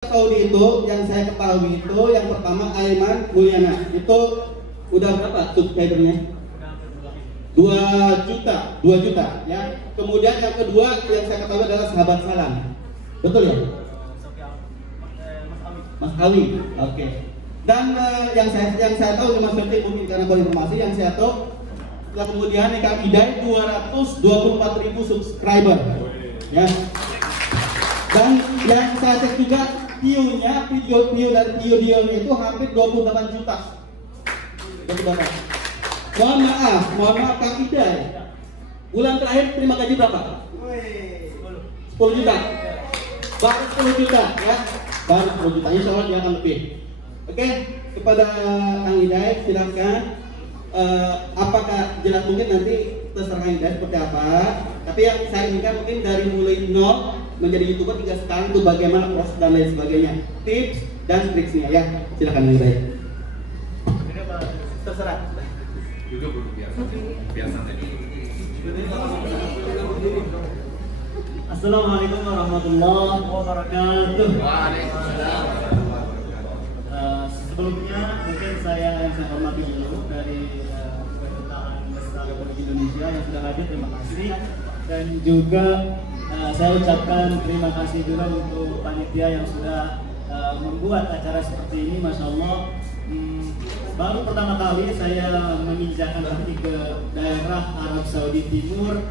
Saudi itu yang saya ketahui itu yang pertama Aiman Mulyana itu udah berapa subscribernya? 2 juta ya. Kemudian yang kedua yang saya ketahui adalah Sahabat Salam. Betul ya? Mas Awi. Oke. Dan yang saya tahu Mas Sofi mungkin karena informasi yang saya tahu kemudian Kang Idai 224.000 subscriber ya. Dan yang saya cek juga view-nya, video dari video-nya itu hampir 28 juta. Mohon maaf Kang Idai. Bulan terakhir terima gaji berapa? 10 juta. Baru 10 juta ya. Baru 10 juta. Insya Allah dia akan lebih. Oke, kepada Kang Idai silakan. Apakah jelas mungkin nanti terserah Kang Idai seperti apa. Tapi yang saya inginkan mungkin dari mulai nol menjadi YouTuber hingga sekarang itu bagaimana proses dan lain sebagainya, tips dan triknya ya. Silakan Kang Idai. Terserah. Juga belum biasa tadi. Assalamualaikum warahmatullahi wabarakatuh. Waalaikumsalam. Sebelumnya mungkin yang saya hormati dulu dari Kedutaan Besar Republik Indonesia yang sudah hadir, terima kasih. Dan juga saya ucapkan terima kasih juga untuk panitia yang sudah membuat acara seperti ini, masya Allah. Baru pertama kali saya menginjakan kaki ke daerah Arab Saudi Timur.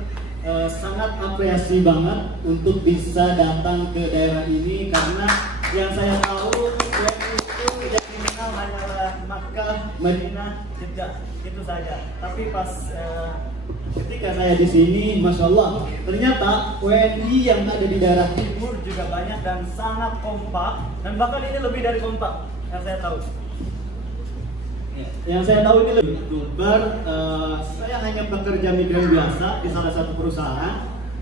Sangat apresiasi banget untuk bisa datang ke daerah ini karena yang saya tahu itu yang dikenal hanyalah Makkah, Madinah, Jeddah, itu saja. Tapi pas ketika saya di sini, masya Allah, ternyata WNI yang ada di daerah timur juga banyak dan sangat kompak, dan bahkan ini lebih dari kompak yang saya tahu. Yang saya tahu ini lebih YouTuber. Saya hanya bekerja migran biasa di salah satu perusahaan.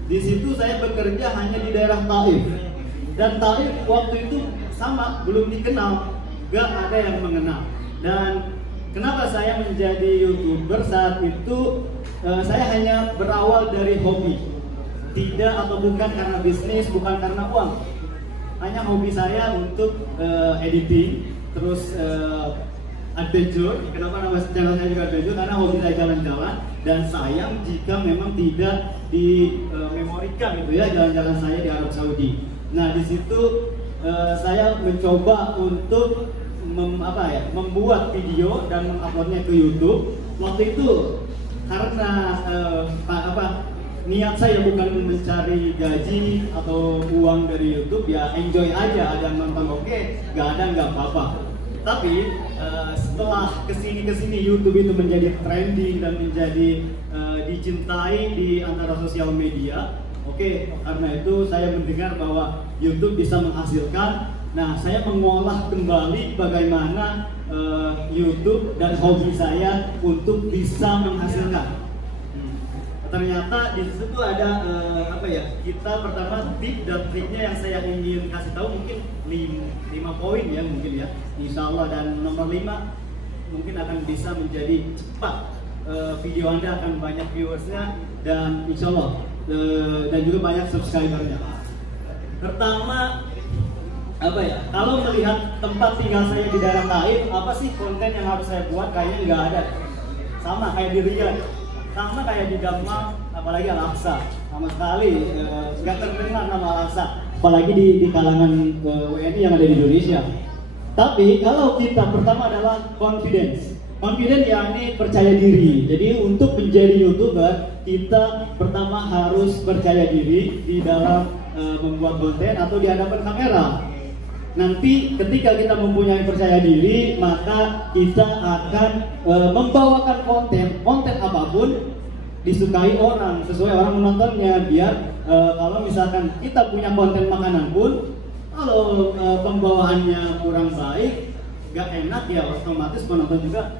Di situ saya bekerja hanya di daerah Taif. Dan Taif waktu itu sama, belum dikenal, gak ada yang mengenal. Dan kenapa saya menjadi YouTuber saat itu? Saya hanya berawal dari hobi, tidak atau bukan karena bisnis, bukan karena uang. Hanya hobi saya untuk editing, terus adventure. Kenapa nama channel saya juga adventure? Karena hobi saya jalan-jalan, dan sayang jika memang tidak dimemorikan gitu ya jalan-jalan saya di Arab Saudi. Nah di situ saya mencoba untuk membuat video dan menguploadnya ke YouTube. Waktu itu karena niat saya bukan mencari gaji atau uang dari YouTube, ya enjoy aja, ada nonton oke, gak ada nggak apa-apa. Tapi setelah kesini YouTube itu menjadi trending dan menjadi dicintai di antara sosial media. Oke, karena itu saya mendengar bahwa YouTube bisa menghasilkan. Nah, saya mengolah kembali bagaimana YouTube dan hobi saya untuk bisa menghasilkan. Ternyata di situ ada kita pertama tip dan triknya yang saya ingin kasih tahu mungkin 5 poin ya mungkin ya, insya Allah. Dan nomor 5 mungkin akan bisa menjadi cepat, video Anda akan banyak viewersnya dan insya Allah dan juga banyak subscribernya. Pertama kalau melihat tempat tinggal saya di daerah Taif, apa sih konten yang harus saya buat? Kayaknya nggak ada. Sama kayak di Riyadh, sama kayak di Dammam, apalagi Al-Aqsa, sama sekali nggak terdengar nama Al-Aqsa, apalagi di kalangan WNI yang ada di Indonesia. Tapi kalau kita pertama adalah confidence yakni percaya diri. Jadi untuk menjadi YouTuber, kita pertama harus percaya diri di dalam membuat konten atau di hadapan kamera. Nanti ketika kita mempunyai percaya diri, maka kita akan membawakan konten apapun disukai orang, sesuai orang menontonnya. Biar kalau misalkan kita punya konten makanan pun, kalau pembawaannya kurang baik, gak enak ya, otomatis penonton juga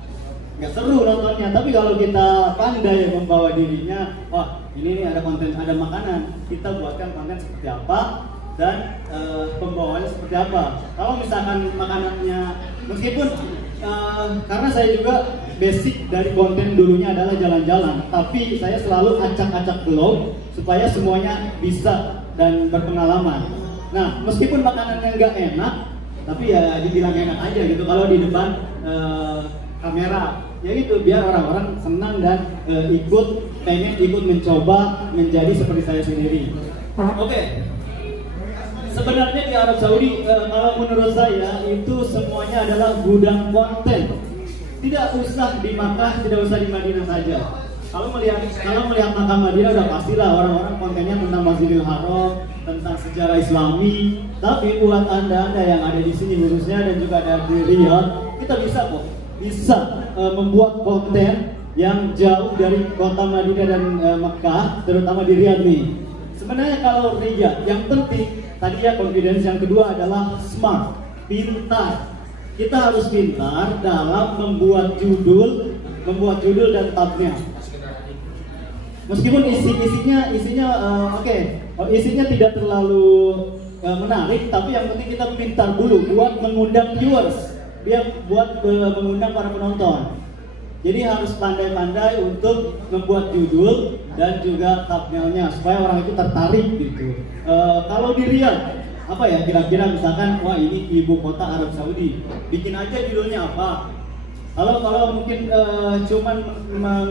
gak seru nontonnya. Tapi kalau kita pandai membawa dirinya, wah ini ada konten, ada makanan, kita buatkan konten seperti apa dan pembawaannya seperti apa. Kalau misalkan makanannya, meskipun karena saya juga basic dari konten dulunya adalah jalan-jalan, tapi saya selalu acak-acak vlog supaya semuanya bisa dan berpengalaman. Nah, meskipun makanannya nggak enak, tapi ya dibilang enak aja gitu kalau di depan kamera. Ya gitu, biar orang-orang senang dan pengen ikut mencoba menjadi seperti saya sendiri. Oke. Sebenarnya di Arab Saudi, kalau menurut saya itu semuanya adalah gudang konten. Tidak usah di Makkah, tidak usah di Madinah saja. Kalau melihat Makkah Madinah udah pastilah orang-orang kontennya tentang Masjidil Haram, tentang sejarah Islami. Tapi buat anda yang ada di sini khususnya dan juga ada di Riyadh, kita bisa membuat konten yang jauh dari kota Madinah dan Makkah, terutama di Riyadh nih. Sebenarnya kalau Riyadh, yang penting tadi ya confidence, yang kedua adalah smart, pintar. Kita harus pintar dalam membuat judul dan thumbnail. Meskipun isinya isinya tidak terlalu menarik, tapi yang penting kita pintar dulu buat mengundang viewers, buat mengundang para penonton. Jadi harus pandai-pandai untuk membuat judul dan juga thumbnailnya supaya orang itu tertarik gitu. Kalau di Riyadh, apa ya kira-kira misalkan, wah ini ibu kota Arab Saudi, bikin aja judulnya apa? Kalau mungkin cuman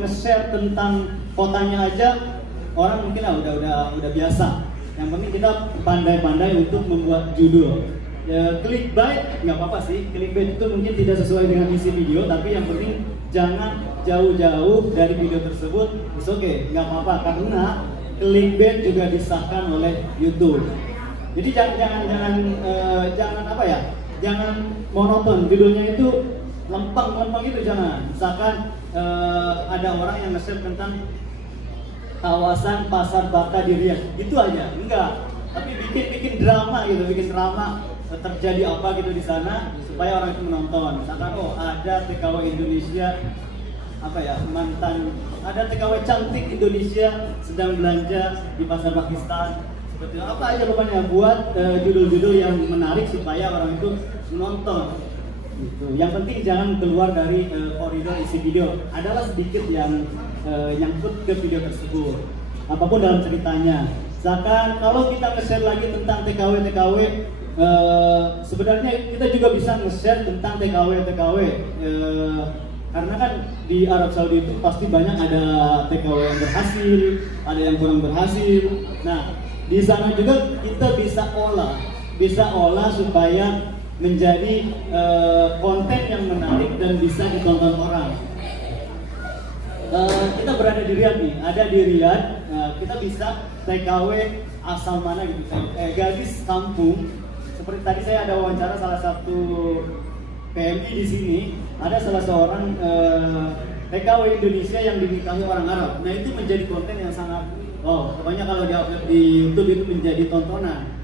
nge-share tentang kotanya aja, orang mungkin udah biasa. Yang penting kita pandai-pandai untuk membuat judul. Ya, clickbait nggak apa-apa sih. Clickbait itu mungkin tidak sesuai dengan isi video, tapi yang penting jangan jauh-jauh dari video tersebut. It's okay, nggak apa-apa karena clickbait juga disahkan oleh YouTube. Jadi jangan monoton. Judulnya itu lempeng gitu, jangan. Misalkan ada orang yang nge-share tentang kawasan pasar baka di Riyadh, itu aja, enggak. Tapi bikin drama gitu, bikin drama terjadi apa gitu di sana supaya orang itu menonton. Misalkan ada TKW Indonesia ada TKW cantik Indonesia sedang belanja di pasar Pakistan, seperti apa aja pokoknya, buat judul-judul yang menarik supaya orang itu menonton gitu. Yang penting jangan keluar dari koridor isi video. Adalah sedikit yang nyangkut ke video tersebut, apapun dalam ceritanya. Misalkan kalau kita nge-share lagi tentang TKW, sebenarnya kita juga bisa nge-share tentang TKW, karena kan di Arab Saudi itu pasti banyak ada TKW yang berhasil, ada yang kurang berhasil. Nah, di sana juga kita bisa olah supaya menjadi konten yang menarik dan bisa ditonton orang. Kita berada di Riyadh nih, ada di Riyadh, kita bisa TKW asal mana gitu, gadis kampung. Seperti tadi saya ada wawancara salah satu PMI di sini, ada salah seorang TKW Indonesia yang dinikahi orang Arab. Nah itu menjadi konten yang sangat, pokoknya kalau di-upload di YouTube itu menjadi tontonan.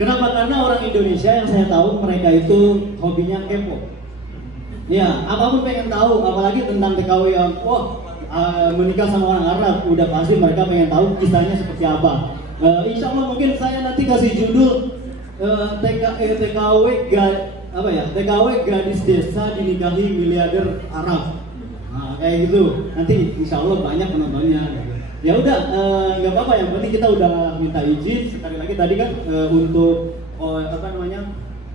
Kenapa? Karena orang Indonesia yang saya tahu mereka itu hobinya kepo. Ya, apapun pengen tahu, apalagi tentang TKW yang menikah sama orang Arab, udah pasti mereka pengen tahu kisahnya seperti apa. Insya Allah mungkin saya nanti kasih judul TKW gadis desa dinikahi miliarder Arab. Nah, kayak gitu. Nanti insya Allah banyak penontonnya. Ya udah, nggak apa-apa. Yang penting kita udah minta izin. Sekali lagi tadi kan untuk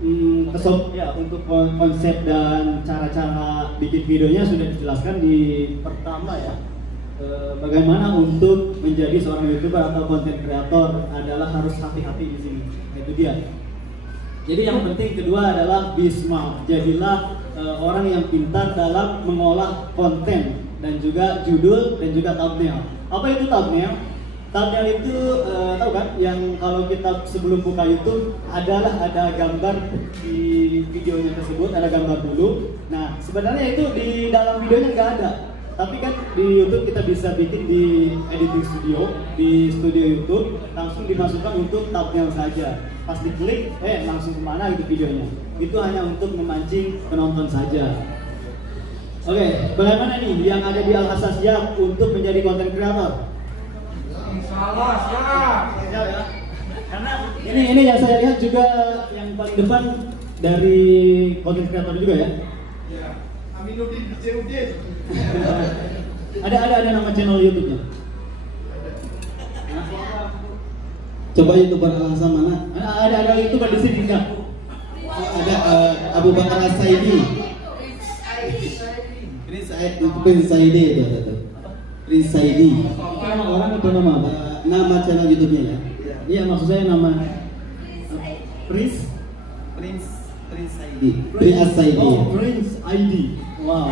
untuk konsep dan cara-cara bikin videonya sudah dijelaskan di pertama ya. Bagaimana untuk menjadi seorang YouTuber atau konten kreator adalah harus hati-hati di sini. Itu dia. Jadi yang penting kedua adalah be smart. Jadilah orang yang pintar dalam mengolah konten dan juga judul dan juga thumbnail. Apa itu thumbnail? Thumbnail itu tahu kan, yang kalau kita sebelum buka YouTube ada gambar di videonya tersebut, ada gambar dulu. Nah sebenarnya itu di dalam videonya nggak ada, tapi kan di YouTube kita bisa bikin di editing studio, di studio YouTube langsung dimasukkan untuk thumbnail saja. Pas diklik, langsung kemana gitu videonya. Itu hanya untuk memancing penonton saja. Oke, bagaimana nih yang ada di Al-Hasan siap untuk menjadi konten kreator? Insyaallah siap. Siap ya. Karena ini yang saya lihat juga yang paling depan dari konten kreator juga ya. Ya. Aminuddin Jauddin. ada nama channel YouTube-nya. Coba YouTuber Al-Hasan mana? Ada YouTuber di sini enggak? Ada Abu Bakar As-Saidi. Prince Saidi itu ada tuh. Prince Saidi. Nama orang atau nama apa? Nama channel YouTube-nya ya. Iya, maksud saya nama Prince Saidi. Prince As-Saidi. Oh, Prince ID. Wow.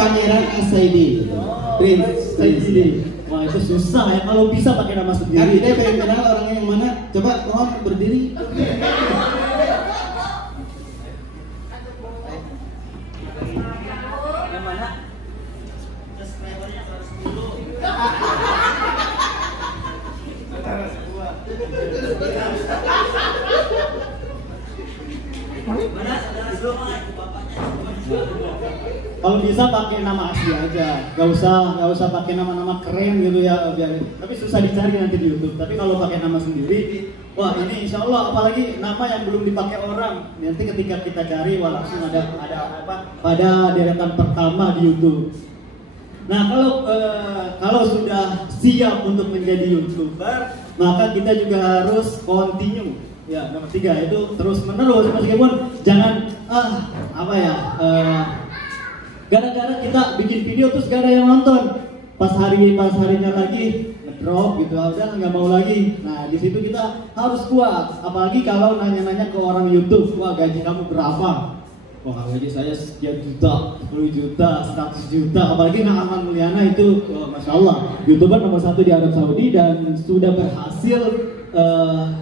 Pangeran As-Saidi. Prince Saidi. Wah, itu susah ya kalau bisa pakai nama Kan sendiri. kita pengen kenal orangnya yang mana? Coba mohon berdiri. Yang mana? Kalau bisa pakai nama asli aja, gak usah pakai nama-nama keren gitu ya, biar. Tapi susah dicari nanti di YouTube. Tapi kalau pakai nama sendiri, wah ini insya Allah, apalagi nama yang belum dipakai orang, nanti ketika kita cari, wah langsung ada apa pada deretan pertama di YouTube. Nah kalau sudah siap untuk menjadi YouTuber, maka kita juga harus continue. Ya, nomor 3 itu terus menerus, meskipun jangan gara-gara kita bikin video terus gak ada yang nonton, pas harinya lagi ngedrop gitu, udah nggak mau lagi. Nah di situ kita harus kuat, apalagi kalau nanya-nanya ke orang YouTube, wah gaji kamu berapa? Wah gaji saya sekian juta, 10 juta, 100 juta, apalagi Ahmad Mulyana itu, masya Allah, YouTuber nomor 1 di Arab Saudi dan sudah berhasil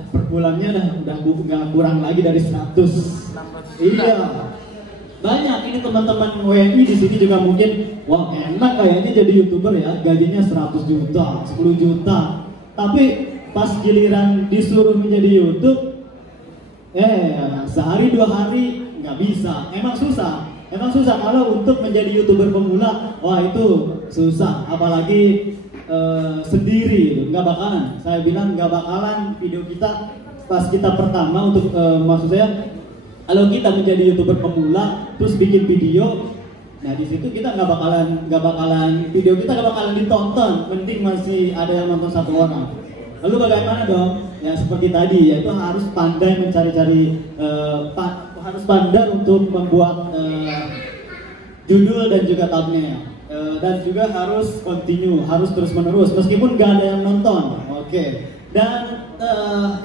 per bulannya udah nggak kurang lagi dari 100. Iya. Banyak ini teman-teman WNI di sini juga mungkin, wah enak kayaknya jadi YouTuber ya, gajinya 100 juta, 10 juta. Tapi pas giliran disuruh menjadi YouTube, sehari 2 hari nggak bisa. Emang susah kalau untuk menjadi YouTuber pemula, wah itu susah. Apalagi sendiri, nggak bakalan. Saya bilang nggak bakalan video kita pas kita pertama untuk maksud saya. Kalau kita menjadi YouTuber pemula terus bikin video, nah di situ kita nggak bakalan video kita nggak bakalan ditonton, mending masih ada yang nonton 1 orang. Lalu bagaimana dong? Ya seperti tadi, yaitu harus pandai mencari-cari, harus pandai untuk membuat judul dan juga thumbnail, dan juga harus continue, harus terus menerus meskipun nggak ada yang nonton. Oke. Dan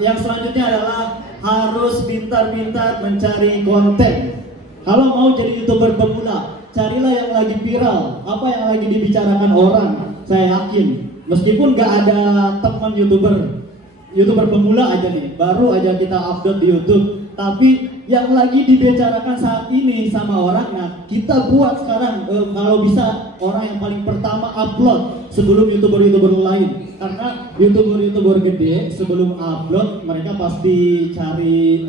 yang selanjutnya adalah harus pintar-pintar mencari konten. Kalau mau jadi YouTuber pemula, carilah yang lagi viral, apa yang lagi dibicarakan orang. Saya yakin, meskipun gak ada teman YouTuber pemula aja nih, baru aja kita upload di YouTube, tapi yang lagi dibicarakan saat ini sama orang, nah kita buat sekarang, kalau bisa orang yang paling pertama upload sebelum YouTuber lain. Karena YouTuber gede sebelum upload mereka pasti cari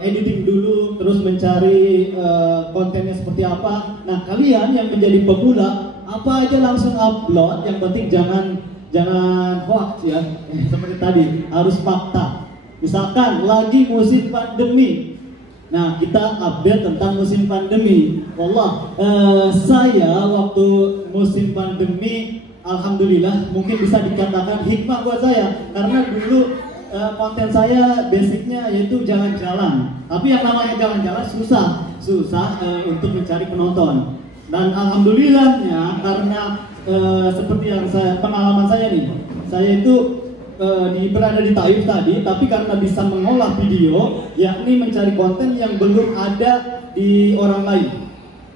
editing dulu, terus mencari kontennya seperti apa. Nah kalian yang menjadi pemula, apa aja langsung upload, yang penting jangan hoax ya. Seperti tadi harus fakta. Misalkan lagi musim pandemi, nah kita update tentang musim pandemi. Wallah, saya waktu musim pandemi, alhamdulillah mungkin bisa dikatakan hikmah buat saya, karena dulu konten saya basicnya yaitu jalan-jalan. Tapi yang namanya jalan-jalan susah untuk mencari penonton. Dan alhamdulillahnya karena seperti yang pengalaman saya nih, saya itu berada di Taif tadi, tapi karena bisa mengolah video, yakni mencari konten yang belum ada di orang lain.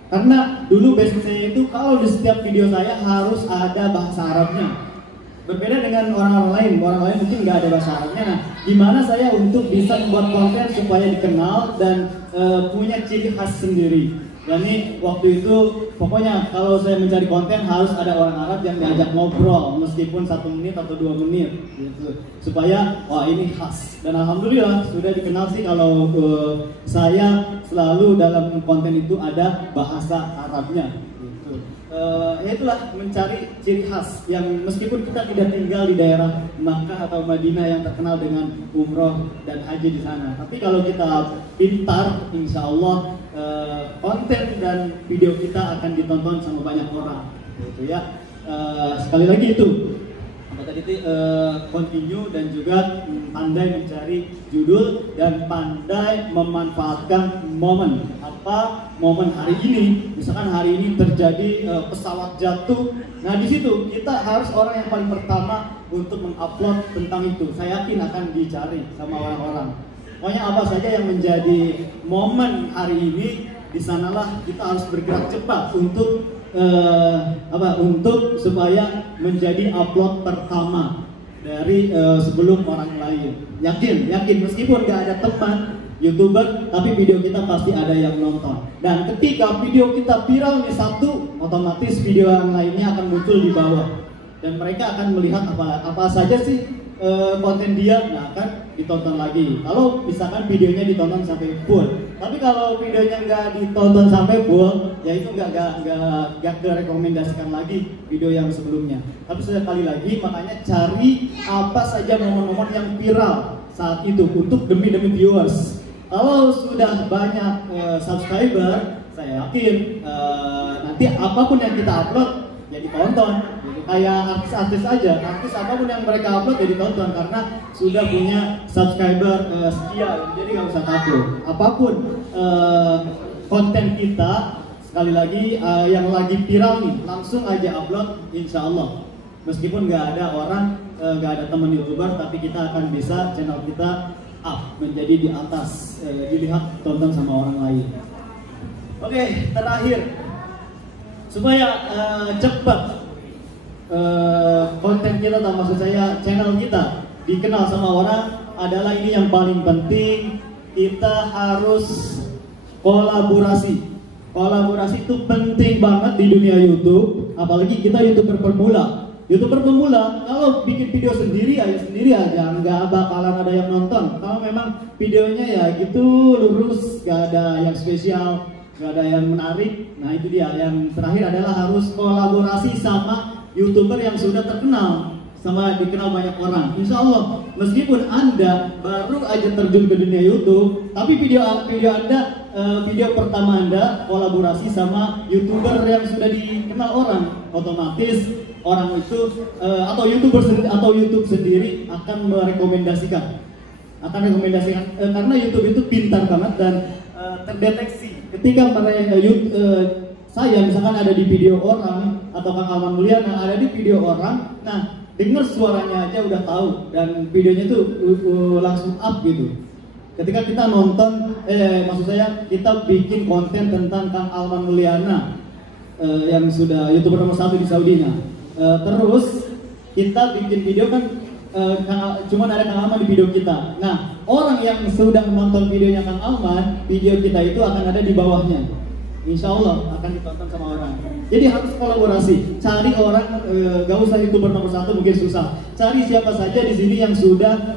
Karena dulu basic saya itu kalau di setiap video saya harus ada bahasa Arabnya. Berbeda dengan orang lain mungkin nggak ada bahasa Arabnya. Nah, gimana saya untuk bisa membuat konten supaya dikenal dan punya ciri khas sendiri. Yani waktu itu pokoknya kalau saya mencari konten harus ada orang Arab yang diajak ngobrol meskipun 1 menit atau 2 menit gitu. Supaya wah ini khas. Dan alhamdulillah sudah dikenal sih kalau saya selalu dalam konten itu ada bahasa Arabnya gitu. Itulah mencari ciri khas yang meskipun kita tidak tinggal di daerah Makkah atau Madinah yang terkenal dengan umroh dan haji di sana, tapi kalau kita pintar, insya Allah konten dan video kita akan ditonton sama banyak orang, gitu ya. Sekali lagi itu tadi continue dan juga pandai mencari judul dan pandai memanfaatkan momen. Apa momen hari ini? Misalkan hari ini terjadi pesawat jatuh. Nah di situ kita harus orang yang paling pertama untuk mengupload tentang itu. Saya yakin akan dicari sama orang-orang. Pokoknya apa saja yang menjadi momen hari ini, di sanalah kita harus bergerak cepat untuk untuk supaya menjadi upload pertama dari sebelum orang lain. Yakin meskipun gak ada teman YouTuber, tapi video kita pasti ada yang nonton. Dan ketika video kita viral nih satu, otomatis video yang lainnya akan muncul di bawah. Dan mereka akan melihat apa saja sih konten dia, nah akan ditonton lagi. Kalau misalkan videonya ditonton sampai full, tapi kalau videonya nggak ditonton sampai full, ya itu nggak direkomendasikan lagi video yang sebelumnya. Tapi sekali lagi, makanya cari apa saja momen-momen yang viral saat itu untuk demi viewers. Kalau sudah banyak subscriber, saya yakin nanti apapun yang kita upload ya ditonton. Kayak artis aja, artis apapun yang mereka upload ya ditonton karena sudah punya subscriber sekian. Jadi nggak usah takut. Apapun konten kita, sekali lagi yang lagi viral nih, langsung aja upload, insya Allah. Meskipun nggak ada orang, nggak ada teman YouTuber, tapi kita akan bisa channel kita up menjadi di atas, dilihat, tonton sama orang lain. Oke, terakhir supaya cepat konten kita, atau maksud saya channel kita dikenal sama orang, adalah ini yang paling penting. Kita harus kolaborasi. Kolaborasi itu penting banget di dunia YouTube, apalagi kita YouTuber pemula. YouTuber pemula kalau bikin video sendiri aja nggak bakalan ada yang nonton. Kalau memang videonya ya gitu lurus, nggak ada yang spesial, nggak ada yang menarik. Nah itu dia, yang terakhir adalah harus kolaborasi sama YouTuber yang sudah terkenal, sama dikenal banyak orang. Insya Allah, meskipun Anda baru aja terjun ke dunia YouTube, tapi video Anda, video pertama Anda kolaborasi sama YouTuber yang sudah dikenal orang, otomatis orang itu atau YouTuber atau YouTube sendiri akan merekomendasikan, karena YouTube itu pintar banget dan terdeteksi ketika mereka saya misalkan ada di video orang atau Kang Alman Mulyana ada di video orang, nah dengar suaranya aja udah tahu dan videonya tuh langsung up gitu. Ketika kita nonton, maksud saya kita bikin konten tentang Kang Alman Mulyana yang sudah YouTuber nomor 1 di Saudi. Nah, terus kita bikin video kan cuman ada Kang Alman di video kita. Nah, orang yang sudah menonton videonya Kang Alman, video kita itu akan ada di bawahnya. Insya Allah akan ditonton sama orang. Jadi harus kolaborasi. Cari orang, gak usah YouTuber nomor 1 mungkin susah. Cari siapa saja di sini yang sudah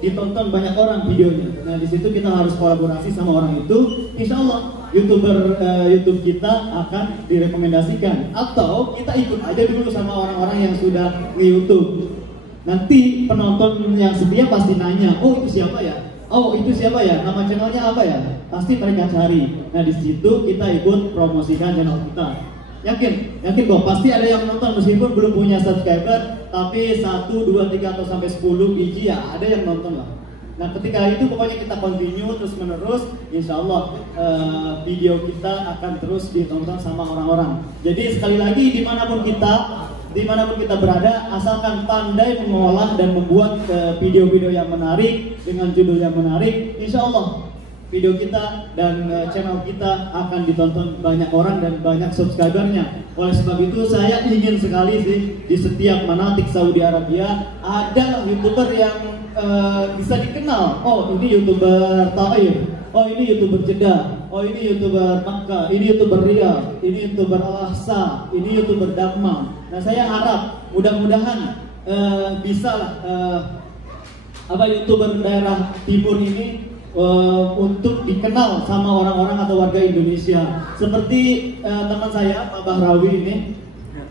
ditonton banyak orang videonya. Nah di situ kita harus kolaborasi sama orang itu. Insya Allah YouTube kita akan direkomendasikan. Atau kita ikut aja dulu sama orang-orang yang sudah nge-YouTube. Nanti penonton yang setia pasti nanya, oh itu siapa ya? Oh itu siapa ya? Nama channelnya apa ya? Pasti mereka cari. Nah di situ kita ikut promosikan channel kita. Yakin kok pasti ada yang nonton meskipun belum punya subscriber, tapi 1, 2, 3 atau sampai 10 biji ya ada yang nonton lah. Nah ketika itu pokoknya kita continue terus menerus, insya Allah video kita akan terus ditonton sama orang-orang. Jadi sekali lagi dimanapun kita berada, asalkan pandai mengolah dan membuat video-video yang menarik dengan judul yang menarik, insya Allah video kita dan channel kita akan ditonton banyak orang dan banyak subscribernya. Oleh sebab itu saya ingin sekali sih di setiap manatik Saudi Arabia ada YouTuber yang bisa dikenal. Oh ini YouTuber Taif, oh ini YouTuber Jeddah, oh ini YouTuber Makkah, ini YouTuber Riyadh, ini YouTuber Al-Ahsa, ini YouTuber Damam. Nah saya harap mudah-mudahan bisa YouTuber daerah timur ini untuk dikenal sama orang-orang atau warga Indonesia. Seperti teman saya Pak Bahrawi ini,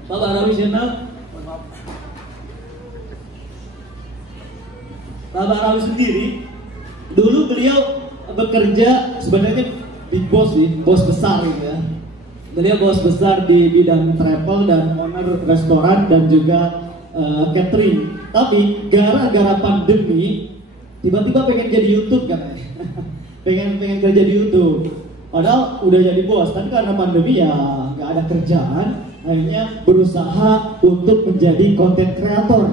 Pak Bahrawi channel. Pak Bahrawi sendiri dulu beliau bekerja sebenarnya big boss sih, bos besar gitu ya. Beliau bos besar di bidang travel dan owner restoran dan juga catering. Tapi gara-gara pandemi tiba-tiba pengen jadi YouTube kan? pengen kerja di YouTube. Padahal udah jadi bos, tapi karena pandemi ya nggak ada kerjaan, akhirnya berusaha untuk menjadi content creator.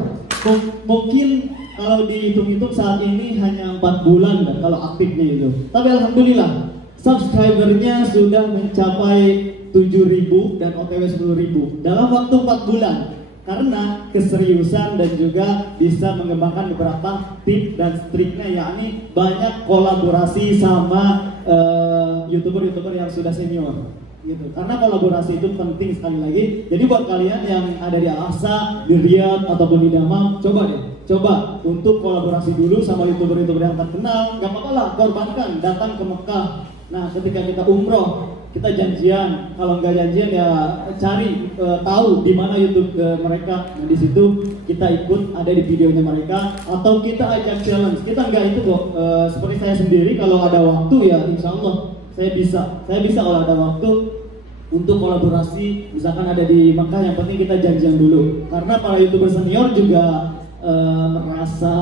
Mungkin kalau dihitung-hitung saat ini hanya 4 bulan kan kalau aktifnya itu. Tapi alhamdulillah subscribernya sudah mencapai 7.000 dan OTW 10.000 dalam waktu 4 bulan. Karena keseriusan dan juga bisa mengembangkan beberapa tips dan triknya, yakni banyak kolaborasi sama YouTuber-YouTuber yang sudah senior gitu. Karena kolaborasi itu penting sekali lagi. Jadi buat kalian yang ada di Al-Aqsa, di Riyadh ataupun di Damam, coba untuk kolaborasi dulu sama YouTuber-YouTuber yang terkenal. Gak apa-apa lah, korbankan datang ke Mekah. Nah, ketika kita umroh, kita janjian. Kalau nggak janjian ya cari tahu di mana YouTube mereka. Nah, di situ kita ikut ada di videonya mereka atau kita ajak challenge. Kita nggak itu kok. Seperti saya sendiri kalau ada waktu ya insya Allah saya bisa kalau ada waktu untuk kolaborasi. Misalkan ada di Mekah, yang penting kita janjian dulu. Karena para YouTuber senior juga merasa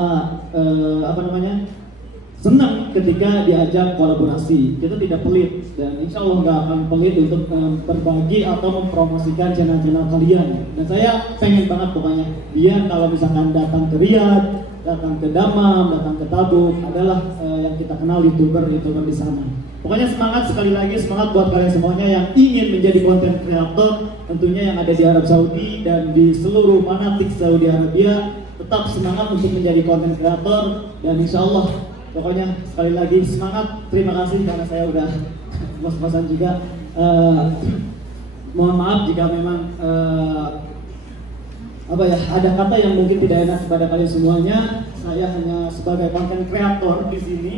senang ketika diajak kolaborasi. Kita tidak pelit dan insya Allah nggak akan pelit untuk berbagi atau mempromosikan channel-channel kalian. Dan saya pengen banget pokoknya biar kalau misalkan datang ke Riyadh, datang ke Damam, datang ke Tabuk adalah yang kita kenal YouTuber di sana. Pokoknya semangat, sekali lagi semangat buat kalian semuanya yang ingin menjadi content creator, tentunya yang ada di Arab Saudi dan di seluruh manatik Saudi Arabia. Tetap semangat untuk menjadi content creator dan insya Allah pokoknya sekali lagi semangat. Terima kasih karena saya udah ngos-ngosan juga. Mohon maaf jika memang ada kata yang mungkin tidak enak kepada kalian semuanya. Saya hanya sebagai content creator di sini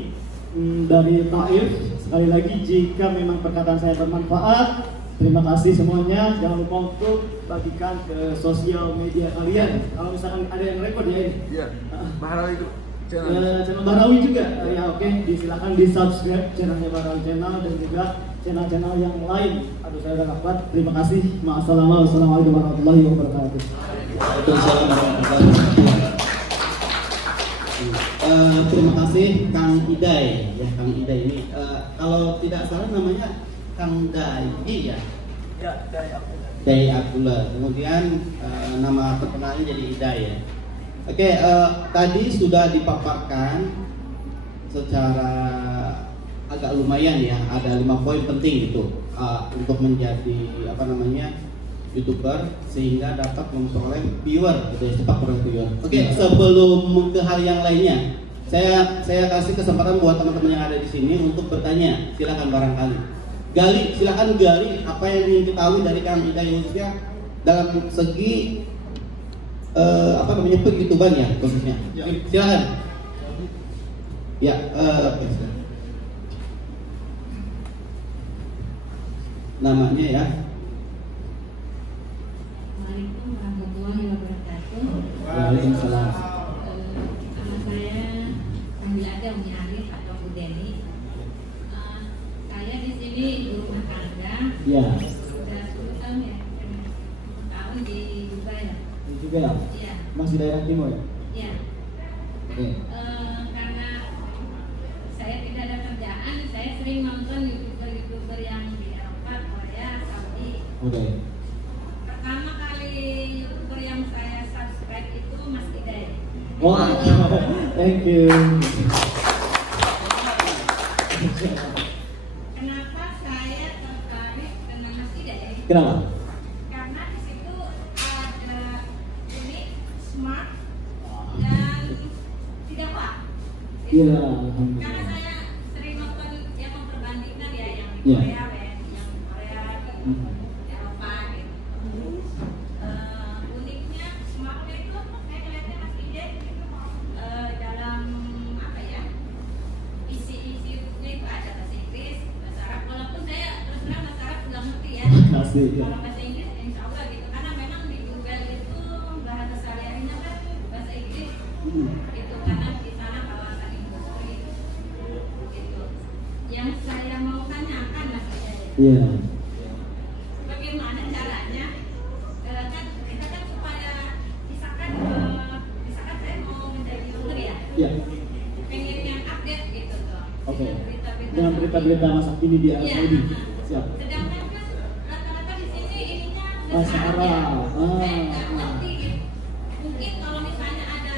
dari Taif. Sekali lagi jika memang perkataan saya bermanfaat, terima kasih semuanya. Jangan lupa untuk bagikan ke sosial media kalian. Kalau misalkan ada yang record ya ini. Iya. Baharawi itu. Channel Baharawi juga. Ya oke, silakan di subscribe channelnya Baharawi Channel dan juga channel-channel yang lain. Aduh saya udah kuat. Terima kasih. Wassalamualaikum warahmatullahi wabarakatuh. Waalaikumsalam warahmatullahi wabarakatuh. Terima kasih Kang Idai ya. Kang Idai ini kalau tidak salah namanya Kang Dai ya. Ya, Dai Abdullah. Kemudian nama terkenalnya jadi Idai ya. Oke, tadi sudah dipaparkan secara agak lumayan ya, ada 5 poin penting gitu untuk menjadi YouTuber sehingga dapat memperoleh viewer gitu ya, cepat memperoleh viewer. Oke, sebelum ke hal yang lainnya, saya kasih kesempatan buat teman-teman yang ada di sini untuk bertanya. Silakan barangkali. Silakan gali apa yang ingin diketahui dari Kang Idai khususnya dalam segi peng-YouTuban ya khususnya. Silakan. Ya, namanya ya. Assalamualaikum warahmatullahi wabarakatuh. Waalaikumsalam. Nama saya panggil aja Umi Arif atau Bu Deni. Saya di sini ibu rumah tangga. Ya. Sudah 10 tahun ya. 10 tahun di Dubai ya. Juga ya? Iya. Masih daerah timur ya? Iya. Oke. Karena saya tidak ada kerjaan, saya sering nonton YouTuber yang di Eropa, Korea, Saudi. Oke. Pertama kali YouTuber yang saya subscribe itu Mas Idai. Wow, thank you. Kenapa saya tertarik dengan Mas Idai? Kenapa? Karena di situ ada unik, smart, dan tidak pak. Iya, Karena alhamdulillah. saya sering nonton yang memperbandingkan ya, yang di Iya. Korea, yang Korea di Eropa gitu. Uniknya, smartnya itu saya ngeliatnya Mas Idai dalam isi-isi itu ada bahasa Inggris, bahasa Arab. Walaupun saya terus terang bahasa Arab nggak ngerti ya. Kasih. Ya. Kalau bahasa Inggris insya Allah gitu, karena memang di Google itu bahasa sehari-harinya kan bahasa Inggris gitu, karena di sana kawasan industri gitu. Yang saya mau tanyakan Mas Idai, Iya. bagaimana caranya kan kita kan supaya misalkan Oke. berita-berita Dengan berita-berita masa kini di Arab Iya. Saudi. Siap. Sedangkan kan rata-rata di sini ininya Bahasa Arab. Saya Ah. nggak ngerti gitu. Mungkin kalau misalnya ada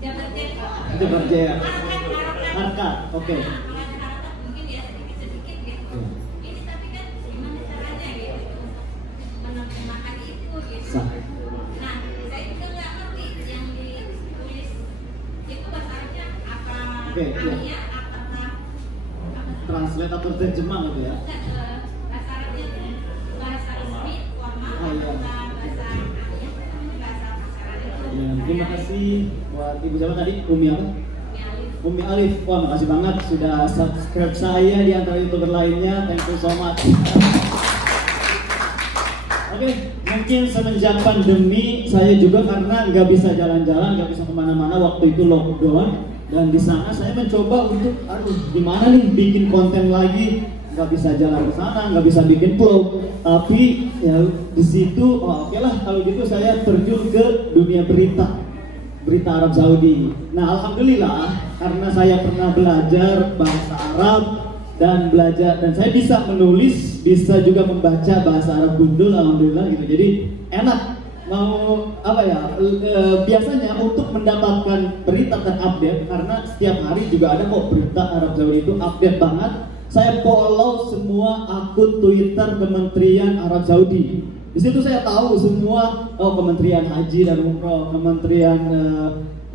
Jabar-jabar. harakat. Harkat, oke. Nah, kalau ada harakat mungkin ya sedikit-sedikit gitu. Ini tapi kan gimana caranya gitu untuk menerjemahkan itu gitu. Sah. Nah, saya juga nggak ngerti yang ditulis itu bahasa Arabnya apa Oke, iya. Amiyah, apakah Translate atau terjemah gitu ya. bahasa Arabnya tuh bahasa resmi formal Oh, iya. atau bahasa Amiyah, bahasa pasaran. Ya, terima kasih buat Ibu siapa tadi? Umi apa? Alif. Umi Alif. Wah, makasih banget sudah subscribe saya di antara YouTuber lainnya. Thank you so much. Oke, mungkin semenjak pandemi saya juga karena nggak bisa jalan-jalan, nggak bisa kemana-mana waktu itu lockdown, dan di sana saya mencoba untuk, aduh, gimana nih bikin konten lagi, nggak bisa jalan ke sana, nggak bisa bikin vlog, tapi ya di situ, oh, oke lah kalau gitu saya terjun ke dunia berita Arab Saudi. Nah, alhamdulillah karena saya pernah belajar bahasa Arab dan saya bisa menulis, bisa juga membaca bahasa Arab gundul, alhamdulillah gitu. Jadi enak mau apa ya? Biasanya untuk mendapatkan berita dan update, karena setiap hari juga ada kok berita Arab Saudi itu update banget. Saya follow semua akun Twitter Kementerian Arab Saudi. Di situ saya tahu semua, Kementerian Haji dan Umroh, Kementerian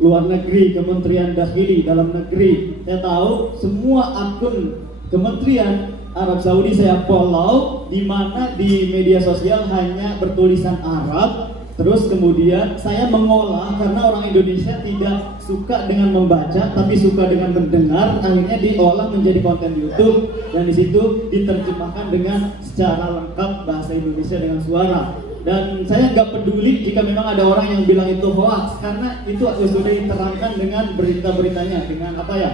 Luar Negeri, Kementerian Dakhili, Dalam Negeri. Saya tahu semua akun Kementerian Arab Saudi saya follow, di mana di media sosial hanya bertulisan Arab. Terus kemudian saya mengolah, karena orang Indonesia tidak suka dengan membaca tapi suka dengan mendengar, akhirnya diolah menjadi konten YouTube dan di situ diterjemahkan dengan secara lengkap bahasa Indonesia dengan suara. Dan saya nggak peduli jika memang ada orang yang bilang itu hoax, karena itu sudah diterangkan dengan berita-beritanya, dengan apa ya,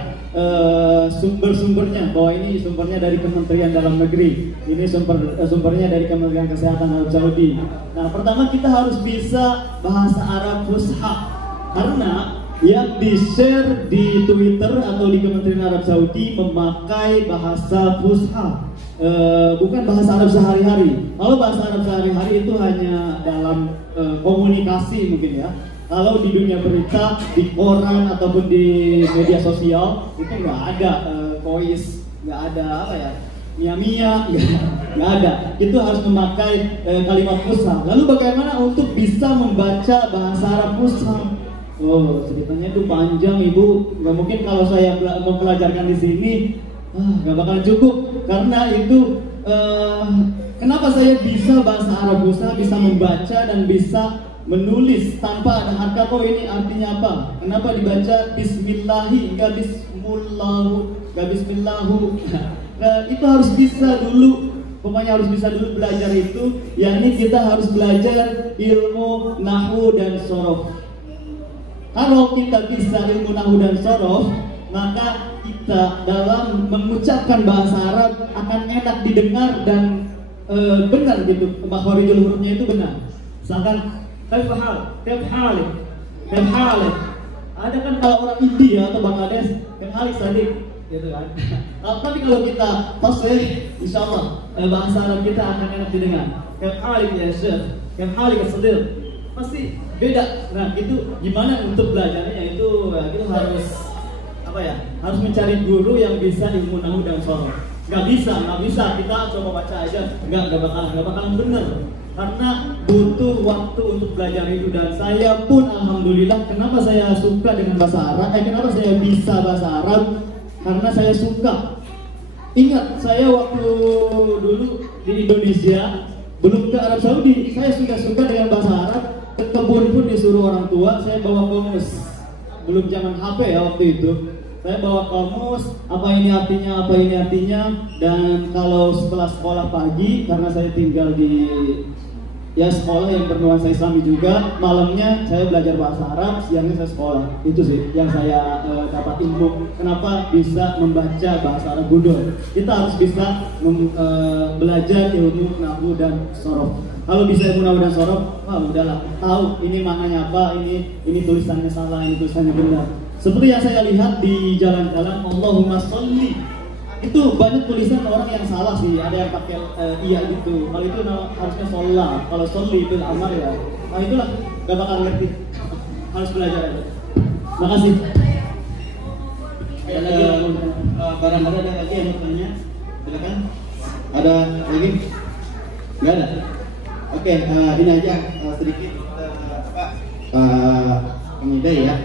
sumber-sumbernya, bahwa ini sumbernya dari Kementerian Dalam Negeri, ini sumbernya dari Kementerian Kesehatan Arab Saudi. Nah, pertama kita harus bisa bahasa Arab Fusha, karena yang di-share di Twitter atau di Kementerian Arab Saudi memakai bahasa Fusha. Bukan bahasa Arab sehari-hari. Kalau bahasa Arab sehari-hari itu hanya dalam komunikasi mungkin ya. Kalau di dunia berita, di koran ataupun di media sosial itu nggak ada kois, nggak ada apa ya, mia-mia, nggak ada. Itu harus memakai kalimat fusha. Lalu bagaimana untuk bisa membaca bahasa Arab fusha? Oh, ceritanya itu panjang, Ibu. Nggak mungkin kalau saya mempelajarkan di sini. Gak bakalan cukup, karena itu kenapa saya bisa bahasa Arab Fusha, bisa membaca dan bisa menulis tanpa ada harkat. Oh, ini artinya apa? Kenapa dibaca Bismillahi, gak Bismillahu, gak Bismillahu? Nah, itu harus bisa dulu. Pokoknya harus bisa dulu belajar itu. Yakni kita harus belajar ilmu nahwu dan sorof. Kalau kita bisa ilmu nahwu dan sorof, maka kita dalam mengucapkan bahasa Arab akan enak didengar dan benar gitu, makhorijul hurufnya itu benar. Misalkan kayfahalik. Ada kan kalau orang India atau Bangladesh kayfahalik sadik gitu kan. Tapi kalau kita fasih, insyaallah bahasa Arab kita akan enak didengar. Kayfahalik ya syekh, kayfahalik ya sadir. Pasti beda. Nah, itu gimana untuk belajarnya? Itu harus apa ya, harus mencari guru yang bisa ilmu nahwu dan sorof. Nggak bisa kita coba baca aja, nggak bakalan bener, karena butuh waktu untuk belajar itu. Dan saya pun alhamdulillah, kenapa saya suka dengan bahasa Arab, kenapa saya bisa bahasa Arab, karena saya suka. Ingat, saya waktu dulu di Indonesia belum ke Arab Saudi, saya sudah suka dengan bahasa Arab. Ke kebun pun disuruh orang tua, saya bawa komus, belum zaman HP ya waktu itu. Saya bawa komus, apa ini artinya, dan kalau setelah sekolah pagi, karena saya tinggal di sekolah yang bernuansa Islami juga, malamnya saya belajar bahasa Arab, siangnya saya sekolah. Itu sih yang saya dapat ilmu. Kenapa bisa membaca bahasa Arab gundul? Kita harus bisa belajar ilmu nahwu dan sorof. Kalau bisa ilmu nahwu dan sorof, udahlah, tahu ini maknanya apa, ini tulisannya salah, ini tulisannya benar. seperti yang saya lihat di jalan-jalan Allahumma sholli, itu banyak tulisan orang yang salah sih, ada yang pakai iya gitu. Kalau itu harusnya sholat, kalau sholli itu amar ya. Nah itulah, gak bakal ngerti, harus belajar aja. Makasih. Ada lagi barangkali ada lagi yang mau tanya? Silakan. Ada lagi? Nggak ada. Oke, ini aja sedikit Kang Idai ya.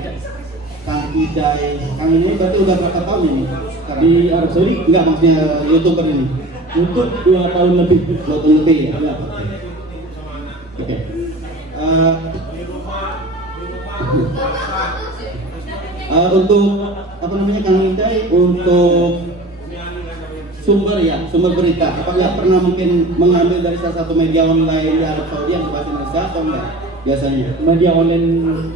Kang ini berarti udah berapa tahun ini? Di Arab Saudi? Enggak, maksudnya YouTuber ini. YouTube 2 tahun lebih. 2 tahun lebih ya. Oke. Untuk apa namanya Kang Idai, untuk sumber berita, apakah pernah mungkin mengambil dari salah satu media online di Arab Saudi yang berbahasa Indonesia atau enggak biasanya? Media online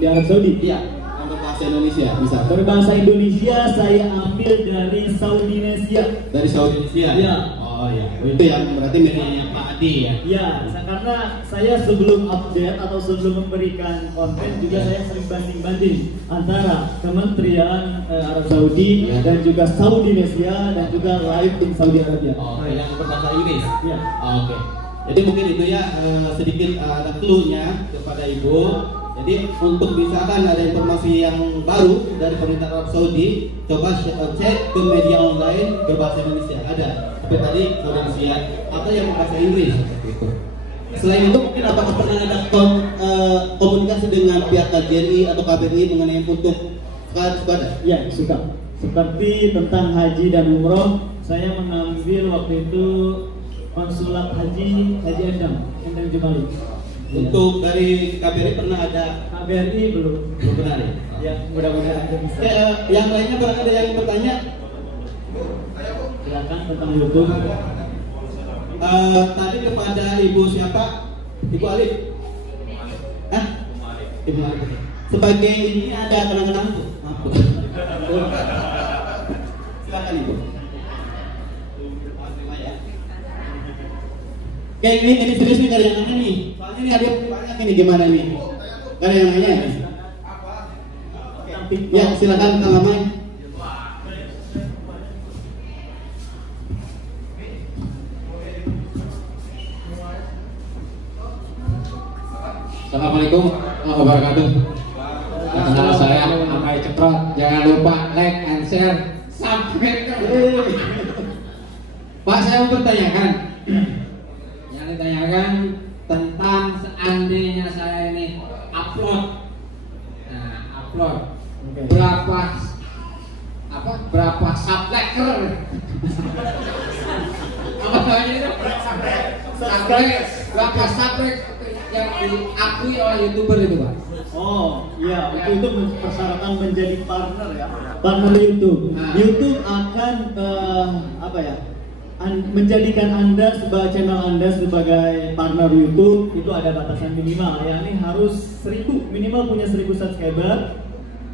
di Arab Saudi? Iya, untuk bahasa Indonesia bisa. Berbahasa Indonesia saya ambil dari Saudinesia. Dari Saudinesia? Iya. Oh iya, itu yang berarti medianya Pak Adi ya? Iya, karena saya sebelum update atau sebelum memberikan konten juga saya sering banding-banding antara Kementerian Arab Saudi dan juga Saudinesia dan juga live di Saudi Arabia. Oh, yang berbahasa Inggris? Iya. Oke. Jadi mungkin itu ya sedikit ada clue-nya kepada Ibu. Jadi untuk misalkan ada informasi yang baru dari pemerintah Arab Saudi, coba cek ke media online berbahasa Indonesia. Ada seperti tadi Indonesia atau yang berbahasa Inggris seperti itu. Selain itu mungkin apakah pernah ada komunikasi dengan pihak KJRI atau KBRI mengenai untuk sekolah? Ya, suka. Seperti tentang haji dan umroh, saya mengambil waktu itu konsulat Haji Endang Jumali. Untuk dari KBRI pernah ada? KBRI belum pernah ya? Ya, mudah-mudahan ada bisa. Yang lainnya barang ada yang bertanya? Silakan tentang YouTube. Tadi kepada Ibu siapa? Ibu Alif? Ibu Alif. Sebagai ini ada kenang-kenang tuh. Silakan Ibu. Kayak ini serius nih, gak ada yang nanya nih. Soalnya ini ada banyak ini, gimana nih? Gak ada yang nanya ya? Ya silakan Kang Amai. Assalamualaikum warahmatullahi wabarakatuh. Nama saya Amai Ceprot. Jangan lupa like and share, subscribe. Pak, saya mau bertanyakan. Yang ditanyakan tentang seandainya saya ini upload, berapa subscriber? Apa namanya itu? Berapa subscriber yang diakui oleh YouTuber itu, Pak? Oh iya, itu persyaratan menjadi partner ya, partner YouTube. YouTube akan menjadikan Anda sebagai channel Anda sebagai partner YouTube. Itu ada batasan minimal, yakni harus minimal punya 1000 subscriber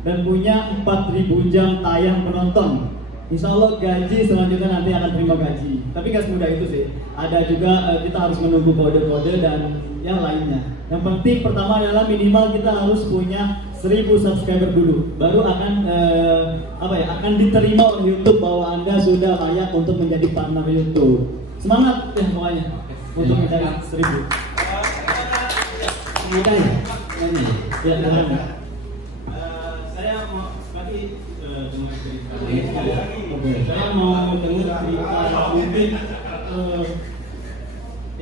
dan punya 4000 jam tayang penonton. Insya Allah gaji selanjutnya nanti akan terima gaji. Tapi gak semudah itu sih. Ada juga kita harus menunggu kode-kode dan yang lainnya. Yang penting pertama adalah minimal kita harus punya 1000 subscriber dulu. Baru akan akan diterima oleh YouTube bahwa Anda sudah layak untuk menjadi partner YouTube. Semangat ya pokoknya untuk mencari 1000. Mudah ya? Ya, saya mau tadi saya mau dengar cerita mungkin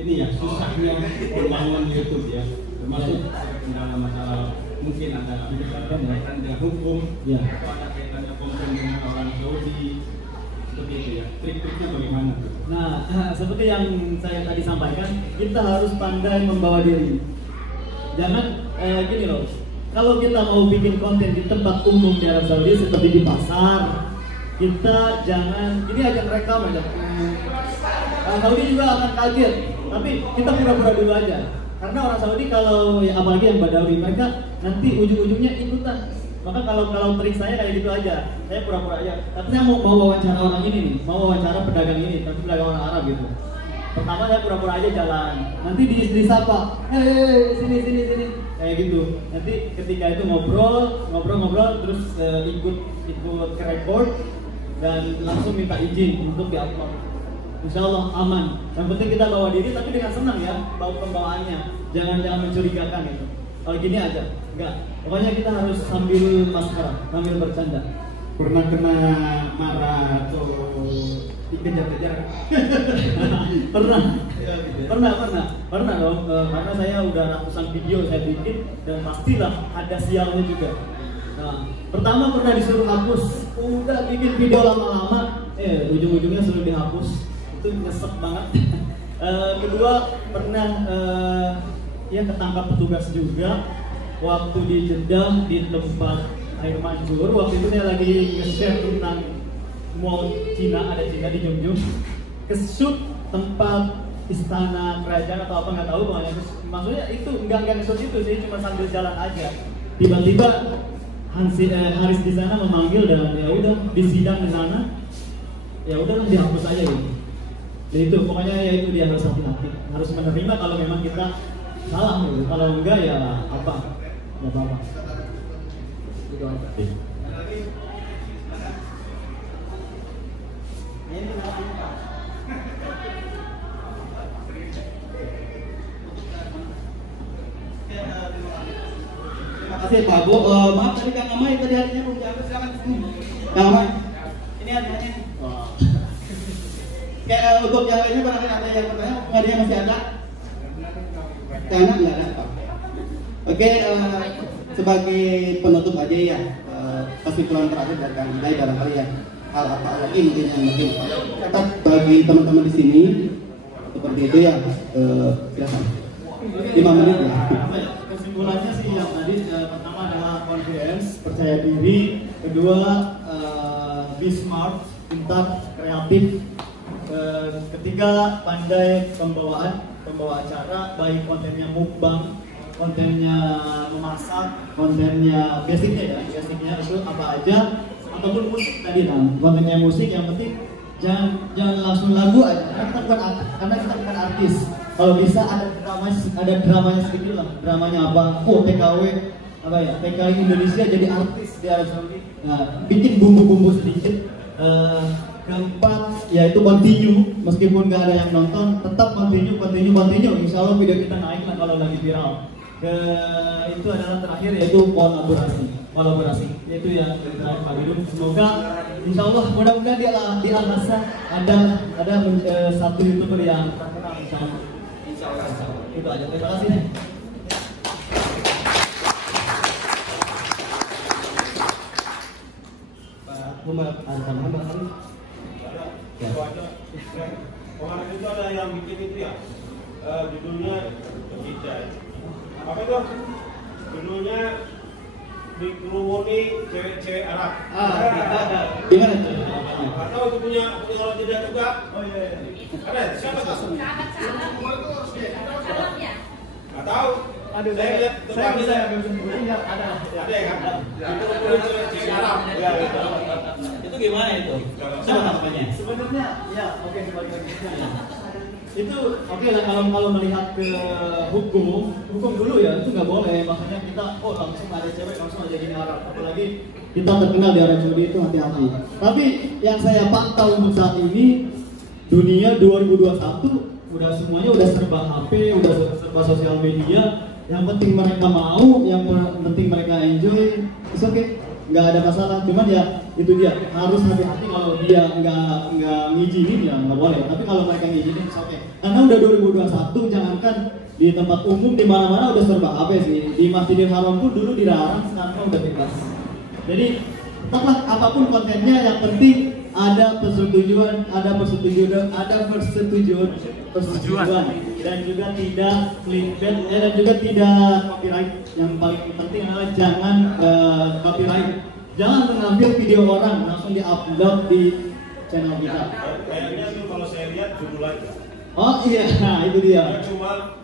ini ya susahnya membangun YouTube ya, termasuk kendala masalah mungkin ada kaitan dengan hukum, ada kaitannya konten dengan orang Saudi, seperti itu ya. Trik-triknya bagaimana? Nah, seperti yang saya tadi sampaikan, kita harus pandai membawa diri. Jangan gini loh. Kalau kita mau bikin konten di tempat umum di Arab Saudi seperti di pasar, kita jangan ini aja rekam aja. Orang Saudi juga akan kaget, tapi kita pura-pura dulu aja. Karena orang Saudi kalau apalagi yang Badawi, mereka nanti ujung-ujungnya ikutan. Maka kalau trik saya kayak gitu aja, saya pura-pura aja. Tapi saya mau wawancara orang ini nih, mau wawancara pedagang ini, tapi pedagang orang Arab gitu. pertama saya pura-pura aja jalan, nanti disapa, sini, kayak gitu. Nanti ketika itu ngobrol, terus ikut ke record dan langsung minta izin untuk diupload. Insya Allah aman. Yang penting kita bawa diri tapi dengan senang ya, bawa pembawaannya. Jangan mencurigakan itu. Kalau gini aja, enggak. Pokoknya kita harus sambil maskara, sambil bercanda. Pernah kena marah atau dikejar-kejar? Pernah dong. Karena saya udah ratusan video saya bikin dan pastilah ada sialnya juga. Nah, pertama pernah disuruh hapus, udah bikin video lama-lama, ujung-ujungnya suruh dihapus, itu nyesek banget. Kedua pernah ya ketangkap petugas juga waktu di Jeddah di tempat air mancur. Waktu itu saya lagi nge-share tentang mall Cina, ada Cina di Jungjung, ke-shoot tempat istana kerajaan atau apa nggak tahu pokoknya. Maksudnya itu enggak nge-shoot itu sih, cuma sambil jalan aja. Tiba-tiba Haris di sana memanggil dan ya udah di sidang di sana, ya udah dihapus aja gitu. Jadi itu pokoknya ya itu dia harus hati-hati, harus menerima kalau memang kita salah gitu. Kalau enggak ya apa, nggak apa-apa. Itu aja. Terima kasih Pak Bu. Maaf tadi Kang Amai tadi harinya belum diambil, silakan. Kang Amai. Ini hadiahnya. Kayak untuk yang lainnya barangkali ada yang bertanya, hadiahnya masih ada? Karena nggak ada Pak. Oke, sebagai penutup aja ya, kesimpulan terakhir dari Kang Amai barangkali ya. Hal apa lagi mungkin yang mungkin catat bagi teman-teman di sini seperti itu ya. Silakan. 5 menit ya. Kesimpulannya sih yang tadi pertama adalah confidence, percaya diri, kedua be smart, pintar, kreatif, ketiga pandai pembawa acara, baik kontennya mukbang, kontennya memasak, kontennya basicnya itu apa aja, ataupun musik tadi kontennya musik. Yang penting jangan langsung lagu aja, karena kita bukan artis. Kalau bisa ada dramanya sedikit lah. Dramanya apa? TKW apa ya? TKI Indonesia jadi artis di Arab Saudi. Nah, bikin bumbu-bumbu sedikit. Keempat yaitu continue, meskipun nggak ada yang nonton, tetap continue. Insya Allah video kita naik lah kalau lagi viral. Itu adalah terakhir yaitu kolaborasi. Itu yang terakhir Pak Bidung. Semoga insya Allah mudah-mudahan di Al-Hasa ada satu YouTuber yang terkenal insya Allah. Itu aja. Terima kasih. Pak Muhammad Antam kali. Kemarin itu ada yang bikin itu ya, judulnya apa itu? Judulnya dikerumuni cewek-cewek Arab. Gimana tuh? Atau itu punya orang tidak juga? Oh iya. Ada siapa tuh? Sahabat ya? Nggak tahu. Aduh, saya lihat tempatnya saya belum sebutin ya, ada ya kan? Dikerumuni cewek-cewek Arab. Itu gimana itu? Siapa namanya? Sebenarnya ya oke sebagai itu oke lah kalau melihat ke hukum dulu ya itu nggak boleh. Makanya kita langsung ada cewek langsung aja gini Arab, apalagi kita terkenal di Arab Saudi, itu hati-hati. Tapi yang saya pantau untuk saat ini dunia 2021 udah semuanya udah serba HP, udah serba sosial media. Yang penting mereka mau, yang penting mereka enjoy, it's okay, nggak ada masalah. Cuman ya itu dia harus hati-hati, kalau dia nggak ngizinin ya nggak boleh. Tapi kalau mereka ngizinin it's okay. Karena udah 2021, jangankan di tempat umum, di mana-mana udah serba HP sih. Di Masjidil Haram pun dulu dilarang, sekarang udah bebas. Jadi tetaplah apapun kontennya, yang penting ada persetujuan, dan juga tidak clickbait dan juga tidak copyright. Yang paling penting adalah jangan copyright. Jangan mengambil video orang langsung di-upload di channel kita. Kayaknya itu kalau saya lihat judul aja. Oh iya, nah itu dia. Cuma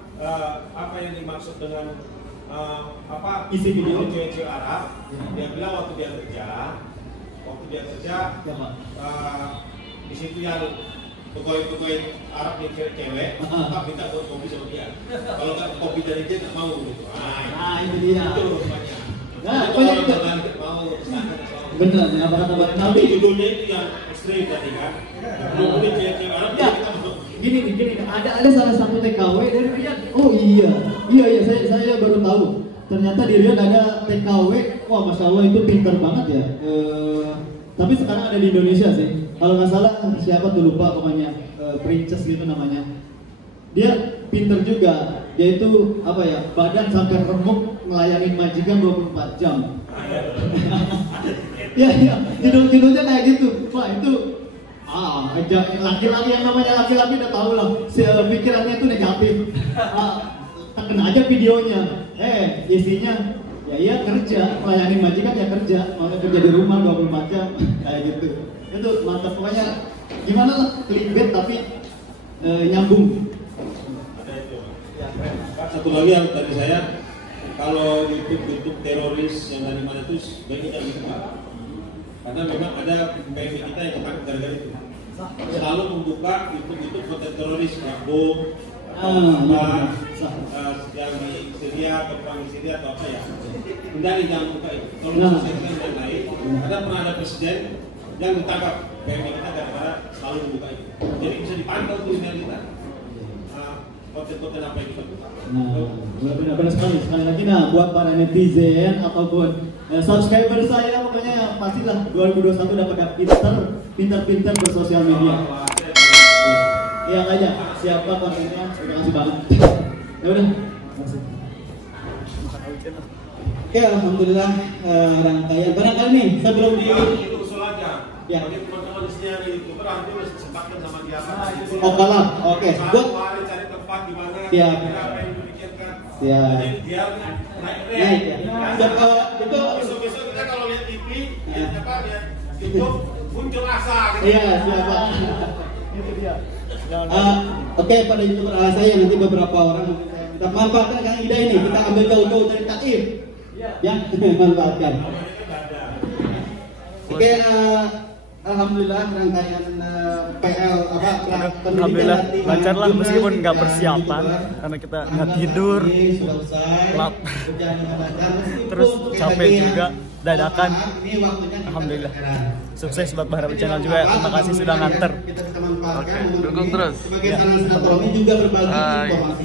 apa yang dimaksud dengan isi video cewek-cewek Arab? Dia bilang waktu dia kerja ya, Pak. di situ yang pegawai Arab yang cewek, Pak minta buat kopi sama dia. Kalau nggak kopi dari dia nggak mau gitu. Itu dia. Itu rupanya. Nah, Kalau orang tertarik mau, kesana mau. Bener, apa kata Bang Tapi Nabi? judulnya itu yang ekstrim tadi kan. Mungkin cewek Arab Ya, kita masuk. gini nih, ada salah satu TKW dari Riyadh. Oh iya, saya baru tahu. Ternyata di Riyadh ada TKW. Wah, masya Allah itu pintar banget ya. Tapi sekarang ada di Indonesia sih. Kalau nggak salah siapa tuh lupa pokoknya Princess gitu namanya. Dia pintar juga. Dia itu apa ya, badan sampai remuk melayani majikan 24 jam. Iya, judulnya kayak gitu. Wah itu laki-laki yang namanya laki-laki udah tahu lah, pikirannya itu negatif. Tekan aja videonya. Isinya ya kerja, melayani majikan ya kerja, mau kerja di rumah 24 jam kayak gitu. Itu mantap pokoknya. Gimana lah, clickbait tapi nyambung. Satu lagi yang dari saya, kalau YouTube teroris yang dari mana itu baiknya jangan dibuka. Karena memang ada PMI kita yang ketangkep gara-gara itu. Selalu membuka YouTube konten teroris, kayak bom, yang di Syria, perang di Syria atau apa ya. Hindari jangan buka itu. Kalau selesaikan yang lain, karena pernah ada presiden yang ditangkap PMI kita gara-gara selalu membuka itu. Jadi bisa dipantau tuh email kita. Konten-konten apa yang kita buka. Benar sekali lagi. Nah, buat para netizen ataupun subscriber saya, pokoknya pastilah 2021 dapat pintar bersosial media. Iya aja, siapa kontennya, udah kasih banget. Ya udah. Oke, alhamdulillah rangkaian barangkali nih sebelum di itu usul aja. Ya. Bagi teman-teman di sini yang di YouTuber, nanti udah sempatkan sama dia. Oh kalah, oke. Satu hari cari tempat di mana Siap. kita apa yang dipikirkan. Siap. Jadi dia Naik ya. itu besok kita kalau lihat TV, lihat YouTube muncul asa. Gitu. Iya, siapa? Itu dia. Oke, pada YouTuber ala saya nanti beberapa orang kita manfaatkan Kang Ida ini, kita ambil jauh-jauh dari taif. Ya, manfaatkan. Oke, alhamdulillah rangkaian PL Alhamdulillah lancar lah meskipun nggak persiapan karena kita nggak tidur, lap, terus capek juga, dadakan. Alhamdulillah sukses buat Bahara Channel juga. Terima kasih sudah nganter. Oke, dukung terus. Sebagai salah satu juga berbagi informasi.